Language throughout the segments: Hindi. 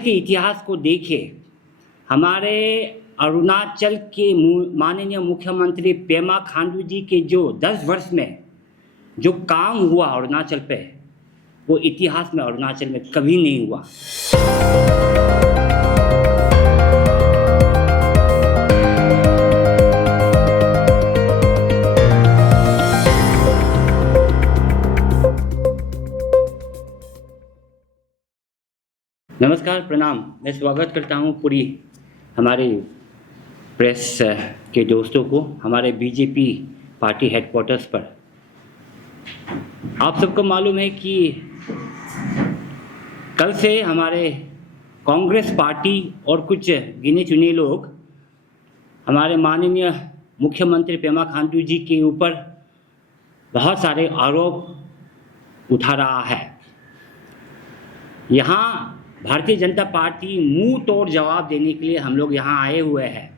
के इतिहास को देखें, हमारे अरुणाचल के माननीय मुख्यमंत्री पेमा खांडू जी के जो 10 वर्ष में जो काम हुआ अरुणाचल पे, वो इतिहास में अरुणाचल में कभी नहीं हुआ। नमस्कार, प्रणाम। मैं स्वागत करता हूं पूरी हमारे प्रेस के दोस्तों को हमारे बीजेपी पार्टी हेडक्वार्टर्स पर। आप सबको मालूम है कि कल से हमारे कांग्रेस पार्टी और कुछ गिने चुने लोग हमारे माननीय मुख्यमंत्री पेमा खांडू जी के ऊपर बहुत सारे आरोप उठा रहा है। यहाँ भारतीय जनता पार्टी मुंह तोड़ जवाब देने के लिए हम लोग यहाँ आए हुए हैं।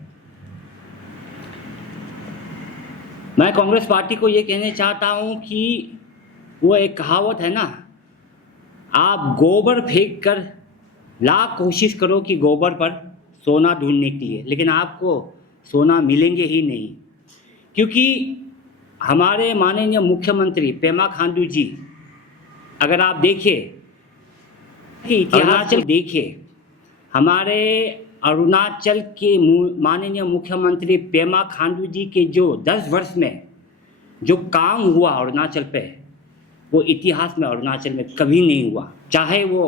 मैं कांग्रेस पार्टी को ये कहना चाहता हूँ कि वो एक कहावत है ना, आप गोबर फेंक कर लाख कोशिश करो कि गोबर पर सोना ढूंढने के लिए, लेकिन आपको सोना मिलेंगे ही नहीं। क्योंकि हमारे माननीय मुख्यमंत्री पेमा खांडू जी, अगर आप देखें कि इतिहास देखिए, हमारे अरुणाचल के माननीय मुख्यमंत्री पेमा खांडू जी के जो 10 वर्ष में जो काम हुआ अरुणाचल पे, वो इतिहास में अरुणाचल में कभी नहीं हुआ। चाहे वो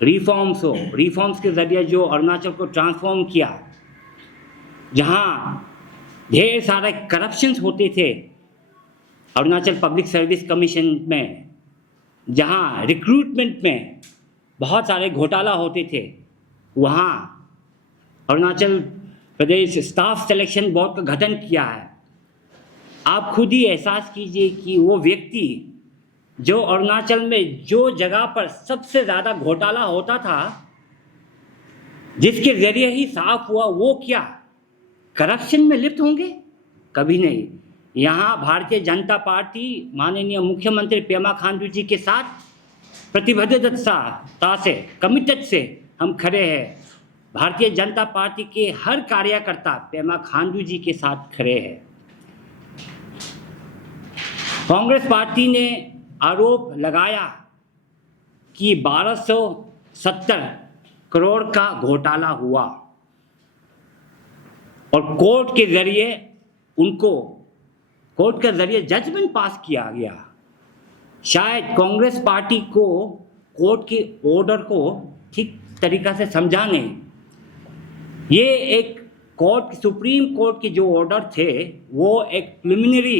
रिफॉर्म्स हो, रिफॉर्म्स के ज़रिए जो अरुणाचल को ट्रांसफॉर्म किया, जहाँ ढेर सारे करप्शंस होते थे अरुणाचल पब्लिक सर्विस कमीशन में, जहाँ रिक्रूटमेंट में बहुत सारे घोटाला होते थे, वहाँ Arunachal Pradesh staff selection board का गठन किया है। आप खुद ही एहसास कीजिए कि वो व्यक्ति जो अरुणाचल में जो जगह पर सबसे ज़्यादा घोटाला होता था, जिसके ज़रिए ही साफ हुआ, वो क्या करप्शन में लिप्त होंगे? कभी नहीं। यहाँ भारतीय जनता पार्टी माननीय मुख्यमंत्री पेमा खांडू जी के साथ प्रतिबद्धता से, कमिटेड से हम खड़े हैं। भारतीय जनता पार्टी के हर कार्यकर्ता पेमा खांडू जी के साथ खड़े हैं। कांग्रेस पार्टी ने आरोप लगाया कि 1270 करोड़ का घोटाला हुआ और कोर्ट के जरिए जजमेंट पास किया गया। शायद कांग्रेस पार्टी को कोर्ट के ऑर्डर को ठीक तरीक़ा से समझा नहीं। ये एक सुप्रीम कोर्ट के जो ऑर्डर थे, वो एक प्रिलिमिनरी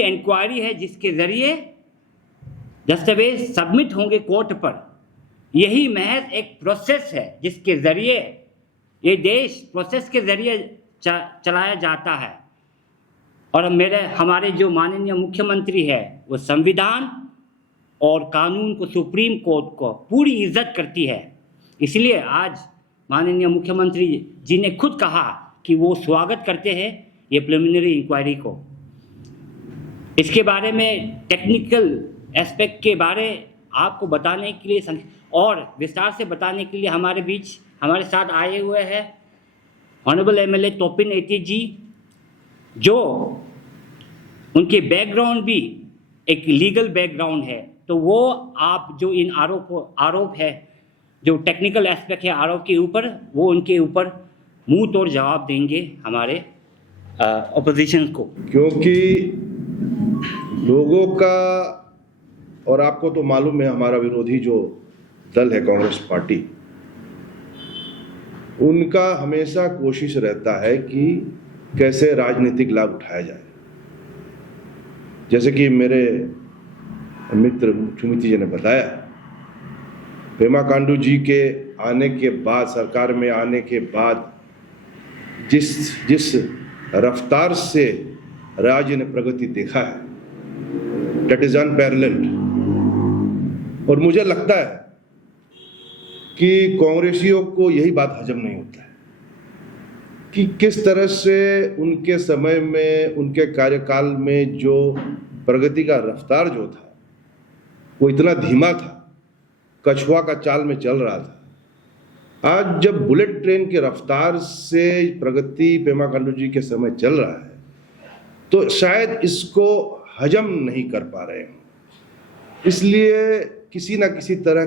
इंक्वायरी है जिसके ज़रिए दस्तावेज सबमिट होंगे कोर्ट पर। यही महज एक प्रोसेस है जिसके ज़रिए ये देश प्रोसेस के ज़रिए चलाया जाता है। और हमारे जो माननीय मुख्यमंत्री है, वो संविधान और कानून को, सुप्रीम कोर्ट को पूरी इज्जत करती है। इसलिए आज माननीय मुख्यमंत्री जी ने खुद कहा कि वो स्वागत करते हैं ये प्रिलिमिनरी इंक्वायरी को। इसके बारे में टेक्निकल एस्पेक्ट के बारे आपको बताने के लिए और विस्तार से बताने के लिए हमारे साथ आए हुए हैं ऑनरेबल एमएलए तोपिन एटी जी, जो उनके बैकग्राउंड भी एक लीगल बैकग्राउंड है। तो वो आप जो इन आरोप है, जो टेक्निकल एस्पेक्ट है आरोप के ऊपर, वो उनके ऊपर मुंह तोड़ जवाब देंगे हमारे ऑपोजिशन को। क्योंकि लोगों का, और आपको तो मालूम है हमारा विरोधी जो दल है कांग्रेस पार्टी, उनका हमेशा कोशिश रहता है कि कैसे राजनीतिक लाभ उठाया जाए। जैसे कि मेरे मित्र सुमिति जी ने बताया, पेमा खांडू जी के आने के बाद, सरकार में आने के बाद जिस रफ्तार से राज्य ने प्रगति देखा है, दैट इज अनपैरेलल्ड। और मुझे लगता है कि कांग्रेसियों को यही बात हजम नहीं होता है कि किस तरह से उनके समय में, उनके कार्यकाल में जो प्रगति का रफ्तार जो था, वो इतना धीमा था कछुआ का चाल में चल रहा था, आज जब बुलेट ट्रेन की रफ्तार से प्रगति पेमा खांडू जी के समय चल रहा है, तो शायद इसको हजम नहीं कर पा रहे हैं। इसलिए किसी ना किसी तरह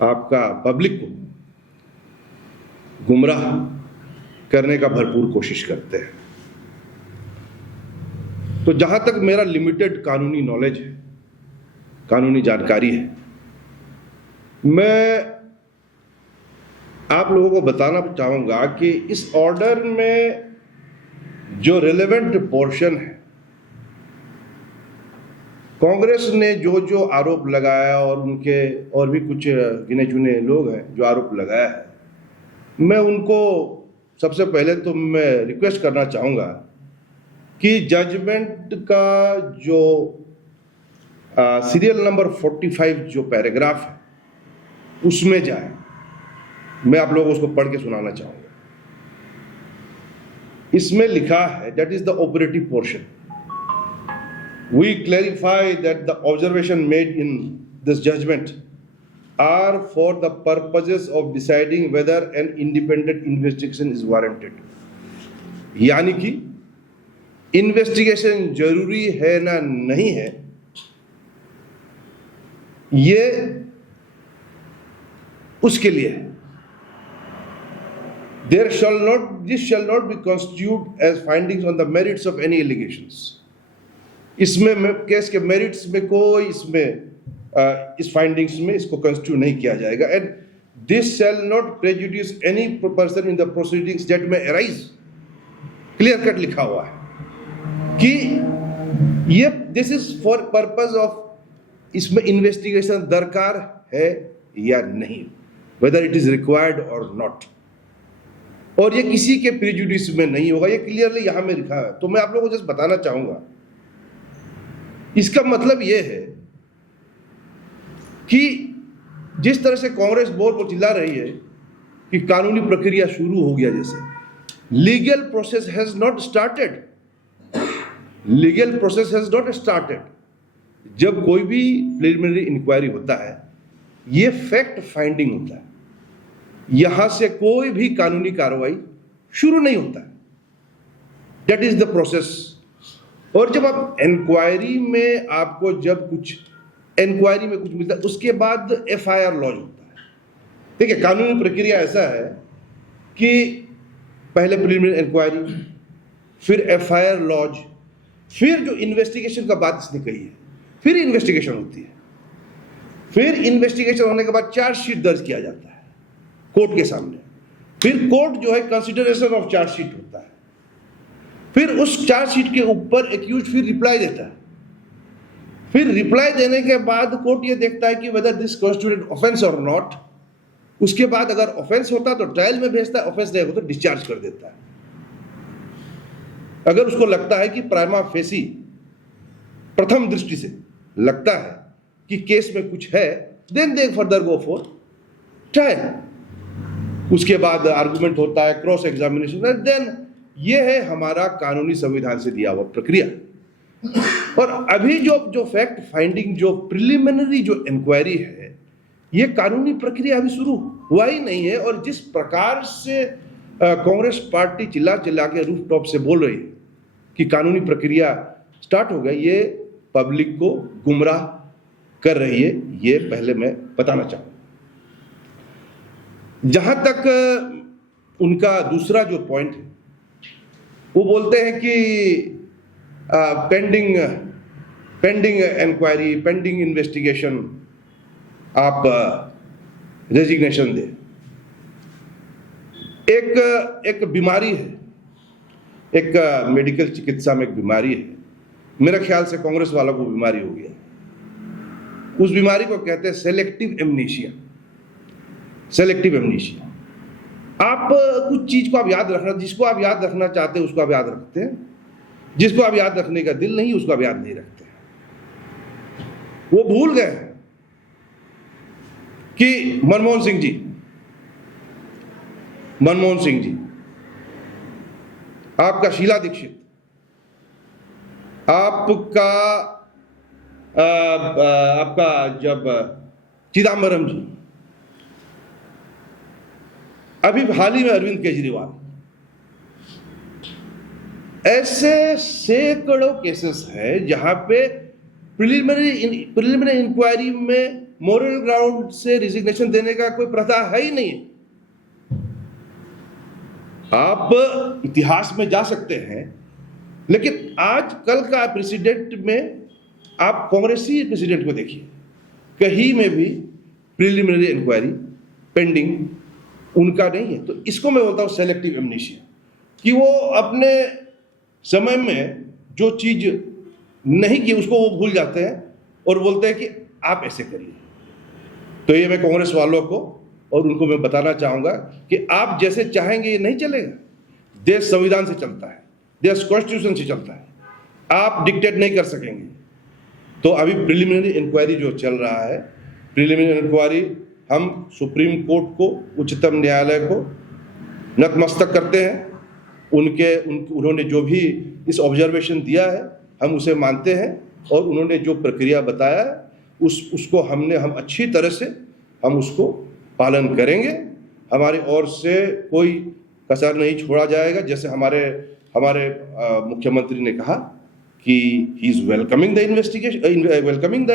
आपका पब्लिक को गुमराह करने का भरपूर कोशिश करते हैं। तो जहां तक मेरा लिमिटेड कानूनी नॉलेज है, कानूनी जानकारी है, मैं आप लोगों को बताना चाहूंगा कि इस ऑर्डर में जो रिलेवेंट पोर्शन है, कांग्रेस ने जो जो आरोप लगाया और उनके और भी कुछ गिने चुने लोग हैं जो आरोप लगाया है, मैं उनको सबसे पहले तो मैं रिक्वेस्ट करना चाहूँगा कि जजमेंट का जो सीरियल नंबर 45 जो पैराग्राफ है उसमें जाए। मैं आप लोगों को उसको पढ़ के सुनाना चाहूँगा। इसमें लिखा है, that is the operative portion, we clarify that the observation made in this judgment are for the purposes of deciding whether an independent investigation is warranted। यानी कि इन्वेस्टिगेशन जरूरी है ना नहीं है, ये उसके लिए है। This shall not be constituted as findings on the merits of any allegations। इसमें केस के मेरिट्स में कोई इस फाइंडिंग्स में इसको कंस्टिट्यूट नहीं किया जाएगा। And this shall not prejudice any person in the proceedings that में अराइज। क्लियर कट लिखा हुआ है कि ये this is for purpose of, इसमें इन्वेस्टिगेशन दरकार है या नहीं, वेदर इट इज रिक्वायर्ड और नॉट, और ये किसी के प्रेजुडिस में नहीं होगा। ये क्लियरली यहां में लिखा है। तो मैं आप लोगों को जस्ट बताना चाहूंगा, इसका मतलब ये है कि जिस तरह से कांग्रेस बोल चिल्ला रही है कि कानूनी प्रक्रिया शुरू हो गया, जैसे legal process has not started, legal process has not started. जब कोई भी प्रिलिमिनरी इंक्वायरी होता है, ये फैक्ट फाइंडिंग होता है, यहां से कोई भी कानूनी कार्रवाई शुरू नहीं होता है। That is the process. और जब आप इंक्वायरी में आपको जब कुछ इंक्वायरी में कुछ मिलता है, उसके बाद एफआईआर लॉन्च होता है। ठीक है, कानूनी प्रक्रिया ऐसा है कि पहले प्रिलिमिनरी इंक्वायरी, फिर एफआईआर लॉन्च, फिर जो इन्वेस्टिगेशन का बात इसने कही है, फिर इन्वेस्टिगेशन होती है, फिर इन्वेस्टिगेशन होने के बाद चार्जशीट दर्ज किया जाता है कोर्ट के सामने, फिर कोर्ट जो है कंसिडरेशन ऑफ चार्जशीट होता है, फिर उस चार्जशीट के ऊपर एक्यूज फिर रिप्लाई देता है, फिर रिप्लाई देने के बाद कोर्ट ये देखता है कि वेदर दिस कॉन्स्टिट्यूटेड ऑफेंस और नॉट। उसके बाद अगर ऑफेंस होता तो ट्रायल में भेजता है, ऑफेंस नहीं होता तो डिस्चार्ज कर देता है। अगर उसको लगता है कि प्राइमा फेसी, प्रथम दृष्टि से लगता है कि केस में कुछ है, then they further go for trial. उसके बाद आर्गुमेंट होता है, क्रॉस एग्जामिनेशन, देन ये है हमारा कानूनी संविधान से दिया हुआ प्रक्रिया। और अभी जो फैक्ट फाइंडिंग, जो प्रिलिमिनरी जो इंक्वायरी है, ये कानूनी प्रक्रिया अभी शुरू हुआ ही नहीं है। और जिस प्रकार से कांग्रेस पार्टी चिल्ला चिल्ला के रूफ टॉप से बोल रही है कि कानूनी प्रक्रिया स्टार्ट हो गई, ये पब्लिक को गुमराह कर रही है, ये पहले मैं बताना चाहूँ। जहां तक उनका दूसरा जो पॉइंट है, वो बोलते हैं कि पेंडिंग इंक्वायरी, पेंडिंग इन्वेस्टिगेशन आप रेजिग्नेशन दे। एक बीमारी है, एक मेडिकल चिकित्सा में एक बीमारी है, मेरा ख्याल से कांग्रेस वालों को बीमारी हो गया। उस बीमारी को कहते हैं सेलेक्टिव एमनीशिया। सेलेक्टिव एमनीशिया, आप कुछ चीज को आप याद रखना, जिसको आप याद रखना चाहते हैं उसको आप याद रखते हैं, जिसको आप याद रखने का दिल नहीं उसको आप याद नहीं रखते। वो भूल गए कि मनमोहन सिंह जी, आपका शीला दीक्षित, आपका जब चिदम्बरम जी, अभी हाल ही में अरविंद केजरीवाल, ऐसे सैकड़ों केसेस हैं जहां पे प्रिलिमिनरी इंक्वायरी में मोरल ग्राउंड से रिजिग्नेशन देने का कोई प्रथा है ही नहीं। आप इतिहास में जा सकते हैं, लेकिन आज कल का प्रेसिडेंट में आप कांग्रेसी प्रेसिडेंट को देखिए, कहीं में भी प्रिलिमिनरी इंक्वायरी पेंडिंग उनका नहीं है। तो इसको मैं बोलता हूं सेलेक्टिव एमनेशिया, कि वो अपने समय में जो चीज नहीं की उसको वो भूल जाते हैं और बोलते हैं कि आप ऐसे करिए। तो ये मैं कांग्रेस वालों को और उनको मैं बताना चाहूंगा कि आप जैसे चाहेंगे ये नहीं चलेगा। देश संविधान से चलता है, देश कॉन्स्टिट्यूशन से चलता है, आप डिक्टेट नहीं कर सकेंगे। तो अभी प्रिलिमिनरी इंक्वायरी जो चल रहा है, प्रिलिमिनरी इंक्वायरी हम सुप्रीम कोर्ट को, उच्चतम न्यायालय को नतमस्तक करते हैं। उन्होंने जो भी इस ऑब्जर्वेशन दिया है हम उसे मानते हैं, और उन्होंने जो प्रक्रिया बताया है उसको हम अच्छी तरह से हम उसको पालन करेंगे। हमारी ओर से कोई कसर नहीं छोड़ा जाएगा। जैसे हमारे मुख्यमंत्री ने कहा कि he is welcoming the investigation, welcoming the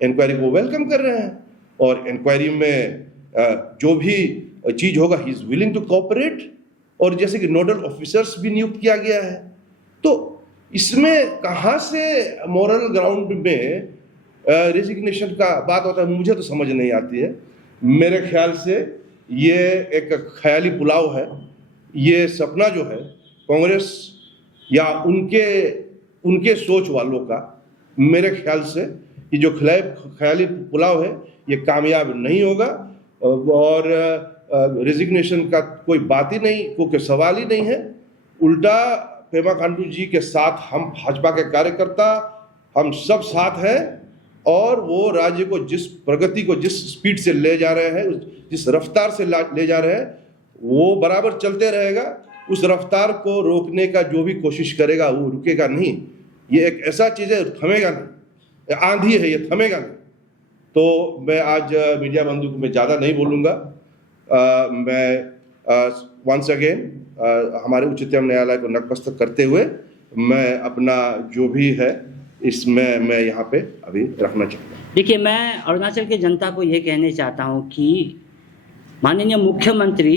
inquiry को वेलकम कर रहे हैं, और इंक्वायरी में जो भी चीज होगा he is willing to cooperate. और जैसे कि नोडल ऑफिसर्स भी नियुक्त किया गया है। तो इसमें कहाँ से मोरल ग्राउंड में रेजिग्नेशन का बात होता है, मुझे तो समझ नहीं आती है। मेरे ख्याल से ये एक ख्याली पुलाव है। ये सपना जो है कांग्रेस या उनके सोच वालों का, मेरे ख्याल से ये जो ख्याली पुलाव है ये कामयाब नहीं होगा। और रेजिग्नेशन का कोई बात ही नहीं, कोई सवाल ही नहीं है। उल्टा पेमा खांडू जी के साथ हम भाजपा के कार्यकर्ता हम सब साथ हैं, और वो राज्य को जिस प्रगति को जिस स्पीड से ले जा रहे हैं, जिस रफ्तार से ले जा रहे हैं, वो बराबर चलते रहेगा। उस रफ्तार को रोकने का जो भी कोशिश करेगा वो रुकेगा नहीं। ये एक ऐसा चीज़ है, थमेगा नहीं, आंधी है, ये थमेगा नहीं। तो मैं आज मीडिया बंधु को मैं ज़्यादा नहीं बोलूँगा। मैं वंस अगेन हमारे उच्चतम न्यायालय को नतमस्तक करते हुए मैं अपना जो भी है इसमें मैं यहाँ पे अभी रखना चाहता हूँ। देखिए, मैं अरुणाचल की जनता को ये कहने चाहता हूँ कि माननीय मुख्यमंत्री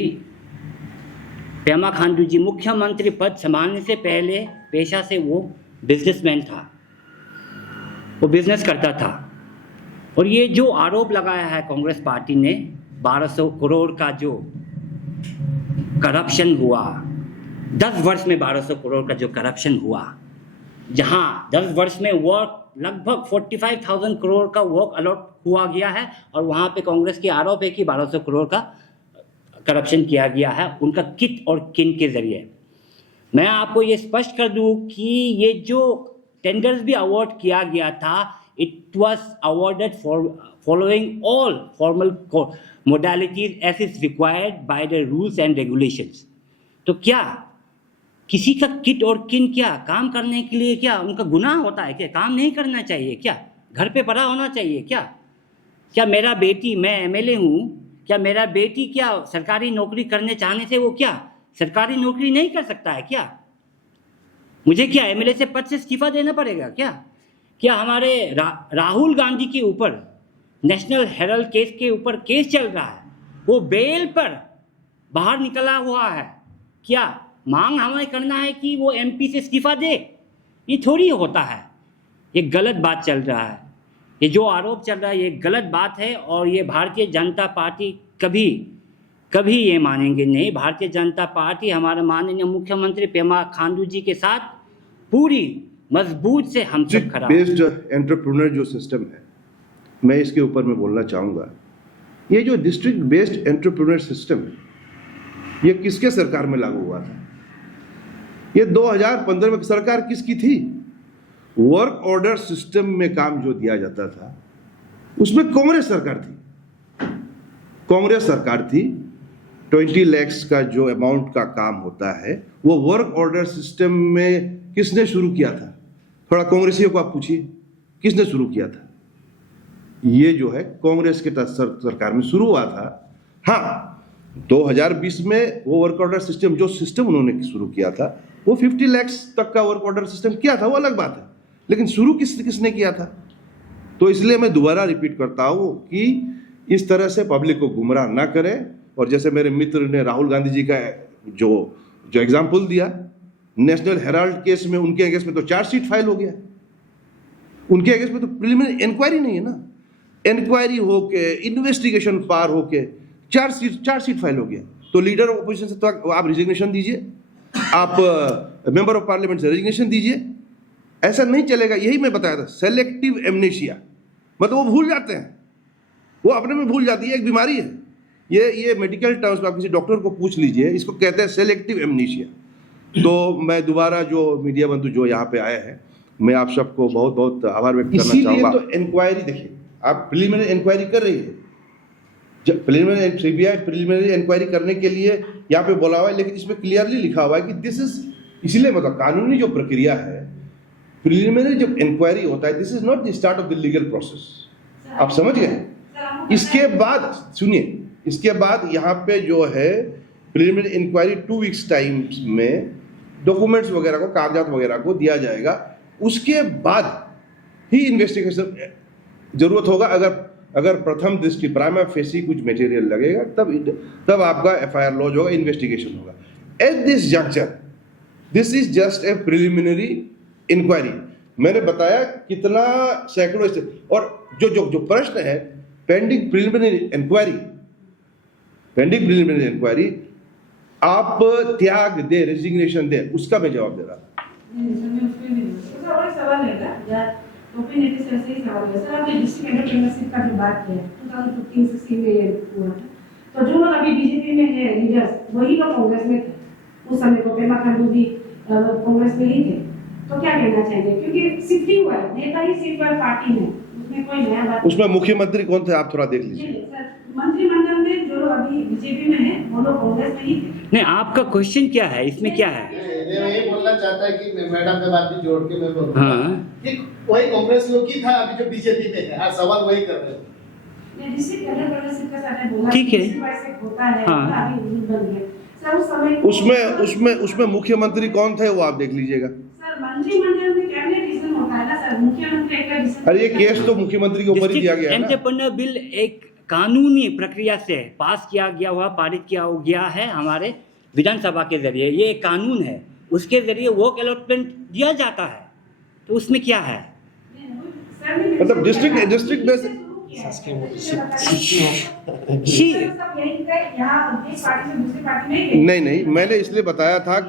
पेमा खांडू जी मुख्यमंत्री पद संभालने से पहले पेशा से वो बिजनेसमैन था, वो बिजनेस करता था। और ये जो आरोप लगाया है कांग्रेस पार्टी ने 1200 करोड़ का जो करप्शन हुआ, 10 वर्ष में 1200 करोड़ का जो करप्शन हुआ, जहां 10 वर्ष में वर्क लगभग 45,000 करोड़ का वर्क अलॉट हुआ गया है, और वहां पे कांग्रेस की आरोप है कि 1200 करोड़ का करप्शन किया गया है उनका किट और किन के जरिए। मैं आपको ये स्पष्ट कर दूं कि ये जो टेंडर्स भी अवार्ड किया गया था, it was awarded for following all formal modalities as is required by the rules and regulations. तो क्या किसी का किट और किन क्या काम करने के लिए क्या उनका गुनाह होता है? क्या काम नहीं करना चाहिए? क्या घर पे पड़ा होना चाहिए? क्या मेरा बेटी, मैं एमएलए हूँ, क्या मेरा बेटी क्या सरकारी नौकरी करने चाहने से वो क्या सरकारी नौकरी नहीं कर सकता है? क्या मुझे क्या एमएलए से पद से इस्तीफा देना पड़ेगा? क्या हमारे राहुल गांधी के ऊपर नेशनल हेराल्ड केस के ऊपर केस चल रहा है, वो बेल पर बाहर निकला हुआ है, क्या मांग हमें करना है कि वो एमपी से इस्तीफा दे? ये थोड़ी होता है। ये गलत बात चल रहा है, ये जो आरोप चल रहा है ये गलत बात है, और ये भारतीय जनता पार्टी कभी ये मानेंगे नहीं। भारतीय जनता पार्टी हमारे माननीय मुख्यमंत्री पेमा खांडू जी के साथ पूरी मजबूत से हम सब खड़ा। बेस्ड एंटरप्रेन्योर जो सिस्टम है, मैं इसके ऊपर मैं बोलना चाहूँगा, ये जो डिस्ट्रिक्ट बेस्ड एंटरप्रेन्योर सिस्टम है ये किसके सरकार में लागू हुआ था? ये 2015 में सरकार किसकी थी? वर्क ऑर्डर सिस्टम में काम जो दिया जाता था उसमें कांग्रेस सरकार थी। 20 लाख का जो अमाउंट का काम होता है वो वर्क ऑर्डर सिस्टम में किसने शुरू किया था? थोड़ा कांग्रेसियों को आप पूछिए, किसने शुरू किया था? ये जो है कांग्रेस के सरकार में शुरू हुआ था। हाँ, 2020 में वो वर्क ऑर्डर सिस्टम, जो सिस्टम उन्होंने शुरू किया था, वो 50 लाख तक का वर्क ऑर्डर सिस्टम किया था, वो अलग बात है, लेकिन शुरू किसने किया था? तो इसलिए मैं दोबारा रिपीट करता हूँ कि इस तरह से पब्लिक को गुमराह ना करें। और जैसे मेरे मित्र ने राहुल गांधी जी का जो एग्जाम्पल दिया, नेशनल हेराल्ड केस में उनके अगेंस्ट में तो चार्जशीट फाइल हो गया, उनके अगेंस्ट में तो प्रिलिमिनरी इंक्वायरी नहीं है ना, इंक्वायरी होके इन्वेस्टिगेशन पार होके चार्जशीट फाइल हो गया। तो लीडर ऑफ अपोजिशन से तो आप रिजिग्नेशन दीजिए, आप मेंबर ऑफ पार्लियामेंट से रिजिग्नेशन दीजिए, ऐसा नहीं चलेगा। यही मैं बताया था, सेलेक्टिव एमनेशिया, मतलब वो भूल जाते हैं, वो अपने में भूल जाती है, एक बीमारी है ये मेडिकल टर्म्स में आप किसी डॉक्टर को पूछ लीजिए, इसको कहते हैं सेलेक्टिव एमनेशिया। तो मैं दोबारा जो मीडिया बंधु जो यहाँ पे आए हैं, मैं आप सबको बहुत बहुत आभार व्यक्त करना चाहूँगा। तो इंक्वायरी देखिए, आप प्रिलिमिनरी इंक्वायरी कर रही है, जब प्रिलिमिनरी सीबीआई प्रिलिमिनरी इंक्वायरी करने के लिए यहाँ पे बोला हुआ है, लेकिन इसमें क्लियरली लिखा हुआ है कि दिस इज, इसलिए मतलब कानूनी जो प्रक्रिया है, प्रिलिमिनरी जब इंक्वायरी होता है, this is not the start of the legal process. आप समझ गए? इसके बाद सुनिए, इसके बाद यहाँ पे जो है प्रिलिमिनरी इंक्वायरी 2 वीक्स टाइम में डॉक्यूमेंट्स वगैरह को, कागजात वगैरह को दिया जाएगा, उसके बाद ही इन्वेस्टिगेशन जरूरत होगा। अगर प्रथम दृष्टि प्राइमा फेसी कुछ मटेरियल लगेगा, तब आपका एफआईआर लॉन्च होगा, इन्वेस्टिगेशन होगा। At this juncture this is just a preliminary inquiry. मैंने बताया कितना सैकड़ों, और जो प्रश्न है पेंडिंग प्रिलिमिनरी इंक्वायरी, आप त्याग दे, रेजिग्नेशन दे, उसका मैं जवाब दे रहा था। सवाल है ओपिनियन से ऐसे ही सवाल है सर। आपने डिस्ट्रिक्ट एंटरप्रेन्योरशिप का जो बात किया 2015-16 में ये हुआ था, तो जो लोग अभी बीजेपी में है लीडर्स, वही लोग कांग्रेस में थे उस समय को, पेमा खांडू भी कांग्रेस में ही थे। तो क्या कहना चाहिए, क्योंकि शिफ्टिंग हुआ है, नेता ही सिर्फ पार्टी में, उसमें कोई नया बात। उसमें मुख्यमंत्री कौन थे, आप थोड़ा देख लीजिए। मंत्रिमंडल में जो अभी बीजेपी में है वो लोग कांग्रेस में ही थे। नहीं, आपका क्वेश्चन क्या है, इसमें क्या है? ये बोलना चाहता है कि मैडम का बात भी जोड़ के मैं बोल रहा हूं कि वही कांग्रेस लोग ही था अभी जो बीजेपी में है। हाँ, सवाल वही कर रहे हैं। डिस्ट्रिक्ट एंटरप्रेन्योरशिप का साथ बोला, ठीक है, वैसे होता है, अभी रूल बन गया सर। उस समय उसमें मुख्यमंत्री कौन थे, वो आप देख लीजिएगा सर। मंत्रिमंडल में कैबिनेट डिसीजन होता है ना सर, मुख्यमंत्री का डिसीजन। अरे ये केस तो मुख्यमंत्री के ऊपर ही दिया गया है ना। एंटरप्रेन्योर बिल एक कानूनी प्रक्रिया से पास किया गया हुआ, पारित किया गया है हमारे विधानसभा के जरिए। ये एक कानून है, उसके जरिए वर्क अलॉटमेंट दिया जाता है, तो उसमें क्या है? मतलब डिस्ट्रिक्ट में नहीं, मैंने इसलिए बताया था,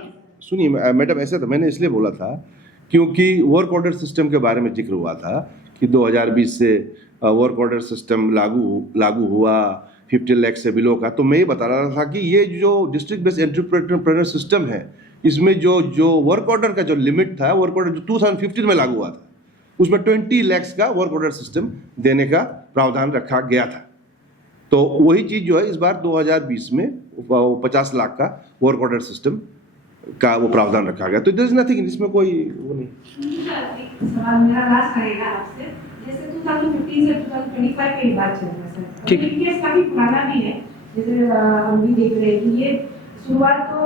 सुनिए मैडम, ऐसे था, मैंने इसलिए बोला था क्योंकि वर्क ऑर्डर सिस्टम के बारे में जिक्र हुआ था कि 2020 से वर्क ऑर्डर सिस्टम लागू हुआ 50 लाख से बिलो का। तो मैं ये बता रहा था कि ये जो डिस्ट्रिक्ट बेस्ड एंटरप्रेन्योर सिस्टम है, इसमें जो वर्क ऑर्डर का जो लिमिट था, वर्क ऑर्डर जो 2015 में लागू हुआ था, उसमें 20 लाख का वर्क ऑर्डर सिस्टम देने का प्रावधान रखा गया था। तो वही चीज़ जो है इस बार 2020 में 50 लाख का वर्क ऑर्डर सिस्टम का वो प्रावधान रखा गया। तो देयर इज नथिंग, इसमें कोई वो नहीं। सवाल मेरा लास्ट रहेगा आपसे, जैसे 2015 से 2025 की बात चल रहा है सर, ठीक। ये केस काफी पुराना भी है, जैसे हम भी देख रहे हैं कि ये शुरुआत तो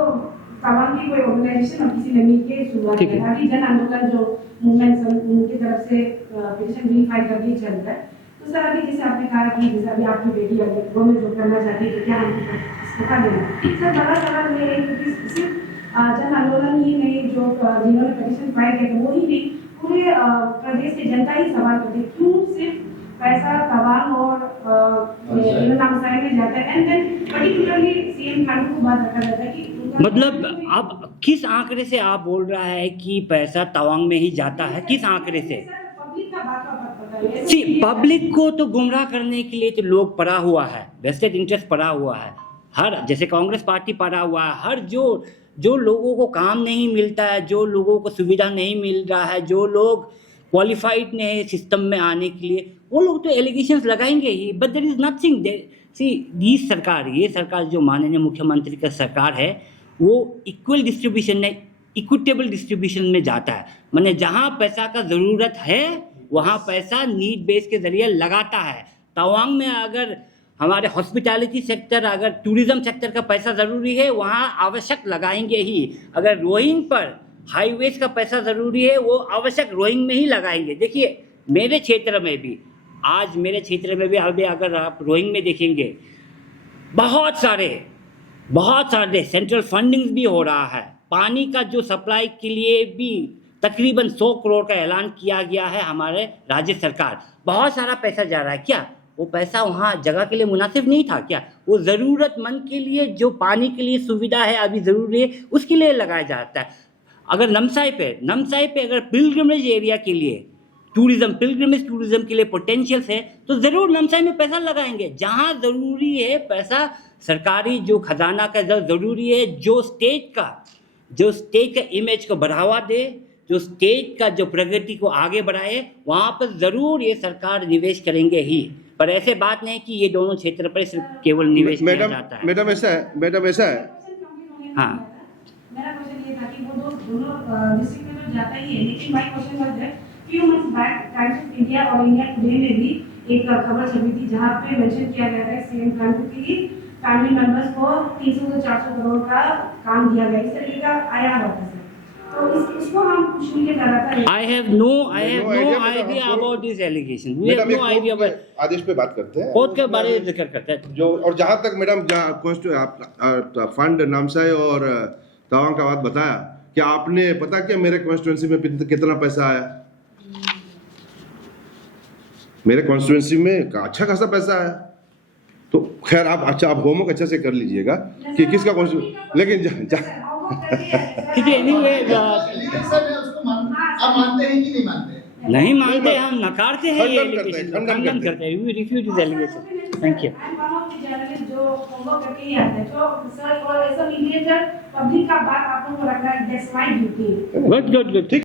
तवांग की कोई ऑर्गेनाइजेशन और किसी ने मिलकर शुरुआत की, अभी जन आंदोलन जो मूवमेंट उनकी तरफ से पिटीशन बिल फाइल कर दी चल रहा है। तो सर अभी जैसे आपने कहा कि जैसे अभी आपकी बेटी अगर वो में जो करना चाहती है तो क्या हमको इस्तीफा देना। सर बड़ा सवाल ये है कि सिर्फ जन आंदोलन ही नहीं, जो जिन्होंने पिटीशन फाइल किया वो ही नहीं, पूरे प्रदेश की जनता ही सवाल करती है क्यों सिर्फ पैसा तवांग और नामसाई में जाता है, and then particularly CM Khandu को बात रखा जाता है कि मतलब अब किस आंकड़े से आप बोल रहा है कि पैसा तवांग में ही जाता है, किस आंकड़े से? पब्लिक को तो गुमराह करने के लिए तो लोग पड़ा हुआ है, वेस्टेड इंटरेस्ट पड़ा हुआ है, हर जैसे कांग्रेस पार्टी पड़ा हुआ है, हर जो लोगों को काम नहीं मिलता है, जो लोगों को सुविधा नहीं मिल रहा है, जो लोग क्वालिफाइड नहीं है सिस्टम में आने के लिए, वो लोग तो एलिगेशंस लगाएंगे ही। बट देयर इज नथिंग, ये सरकार जो माननीय मुख्यमंत्री का सरकार है, वो इक्वल डिस्ट्रीब्यूशन में, इक्विटेबल डिस्ट्रीब्यूशन में जाता है। माने जहाँ पैसा का ज़रूरत है वहाँ पैसा नीड बेस के जरिए लगाता है। तवांग में अगर हमारे हॉस्पिटैलिटी सेक्टर, अगर टूरिज्म सेक्टर का पैसा ज़रूरी है, वहाँ आवश्यक लगाएंगे ही। अगर रोइंग पर हाईवेज का पैसा ज़रूरी है, वो आवश्यक रोइंग में ही लगाएंगे। देखिए मेरे क्षेत्र में भी, आज मेरे क्षेत्र में भी अभी अगर आप रोइंग में देखेंगे, बहुत सारे सेंट्रल फंडिंग्स भी हो रहा है। पानी का जो सप्लाई के लिए भी तकरीबन 100 करोड़ का ऐलान किया गया है हमारे राज्य सरकार। बहुत सारा पैसा जा रहा है। क्या वो पैसा वहाँ जगह के लिए मुनासिब नहीं था क्या? वो ज़रूरतमंद के लिए, जो पानी के लिए सुविधा है अभी ज़रूरी है, उसके लिए लगाया जाता है। अगर नमसाई पे अगर पिलग्रिमेज एरिया के लिए पिलग्रिमेज टूरिज्म के लिए पोटेंशियल्स है, तो ज़रूर नमसाई में पैसा लगाएंगे। जहाँ ज़रूरी है पैसा, सरकारी जो खजाना का ज़रूरी है, जो स्टेट का इमेज को बढ़ावा दे, जो स्टेट का जो प्रगति को आगे बढ़ाए, वहाँ पर ज़रूर ये सरकार निवेश करेंगे ही। पर ऐसे बात नहीं कि ये दोनों क्षेत्र पर सिर्फ केवल निवेश किया जाता है। मैडम ऐसा है हाँ, मेरा क्वेश्चन ये था कि वो दोनों डिस्ट्रिक्ट में तो जाता ही है, लेकिन my question was that few months back times of India और इंडिया टुडे में भी एक खबर छपी थी जहां पे मेंशन किया गया था सीएम कानपुर की फैमिली मेंबर्स को 300 से 400 करोड़ का काम दिया गया। इस तरीके का आया हुआ था सर, तो इसको हम कुछ नहीं कर रहा था। I have no idea about this allegation. We have no idea about आदेश पे बात करते हैं, कोर्ट के बारे में जिक्र करते हैं। जो और जहाँ तक मैडम आप फंड नामसाई और तवांग का बात बताया, क्या आपने पता क्या मेरे कॉन्स्टिट्यूएंसी में कितना पैसा आया? मेरे कॉन्स्टिट्यूएंसी में अच्छा खासा पैसा आया। तो खैर आप होमवर्क अच्छा से कर लीजिएगा कि किसका लेकिन ठीक है, anyway, लीडरशिप है उसको आप मानते हैं कि नहीं मानते? नहीं मानते, हम नकारते हैं ये एलिगेशन, खंडन करते हैं। We refuse this allegation. Thank you. जो होमवर्क करके ही आता है, जो सर और एज अ मीडिएटर पब्लिक का बात आप लोगों को रखना है, दैट्स माय ड्यूटी। गुड।